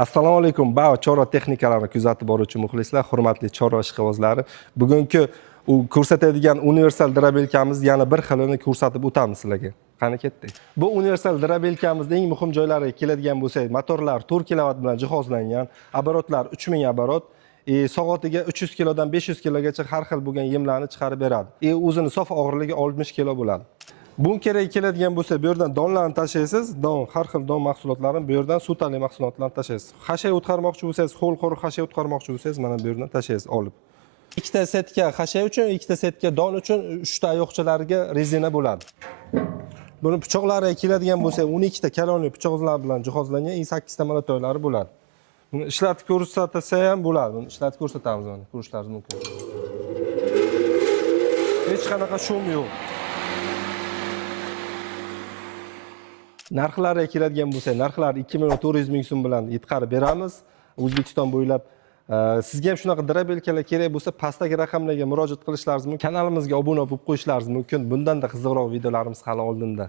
Assalomu alaykum, Bao chorva texnikalarini kuzatib boruvchi muxlislar, hurmatli chorva ishqibozlari. Bugungi ko'rsatadigan universal drabelkamiz yana bir xilini ko'rsatib o'tamiz sizlarga. Qani ketdik. Bu universal drabelkamizning eng muhim joylariga keladigan bo'lsak, motorlar 4 kW bilan jihozlangan, oborotlar 3000 oborot, soatiga 300 kilodan 500 kilogacha har xil bo'lgan yemlarni chiqarib beradi. O'zini sof og'irligi 60 kilo bo'ladi. Bunkerga keladigan bo'lsa, bu yerdan donlarni tashlaysiz, har xil don mahsulotlarini bu yerdan sutali mahsulotlarni tashlaysiz. Hashay o'tkazmoqchi bo'lsangiz, ho'l quruq hashay o'tkazmoqchi bo'lsangiz, mana bu yerdan tashlaysiz olib. Ikkita setka hashay uchun, ikkita setka don uchun 3 ta oyoqchalariga rezina bo'ladi. Buni pichoqlariga keladigan bo'lsa, 12 ta kalonli pichoqlar bilan jihozlangan 8 ta monotoylari bo'ladi. Buni ishlatib ko'rsatsa ham bo'ladi. Buni ishlatib ko'rsatamiz, mana ko'rishlaringiz mumkin. Hech qanaqa shum yo'q. Narxlariga keladigan bo'lsa, narxlar 2 ming so'm bilan yetkazib beramiz. O'zbekiston bo'ylab sizga ham shunaqa drabelkalar kerak bo'lsa, pastdagi raqamlarga murojaat qilishlaringiz mumkin. Kanalimizga obuna bo'lib qo'yishlaringiz mumkin. Bundan da qiziqroq videolarimiz hali oldinda.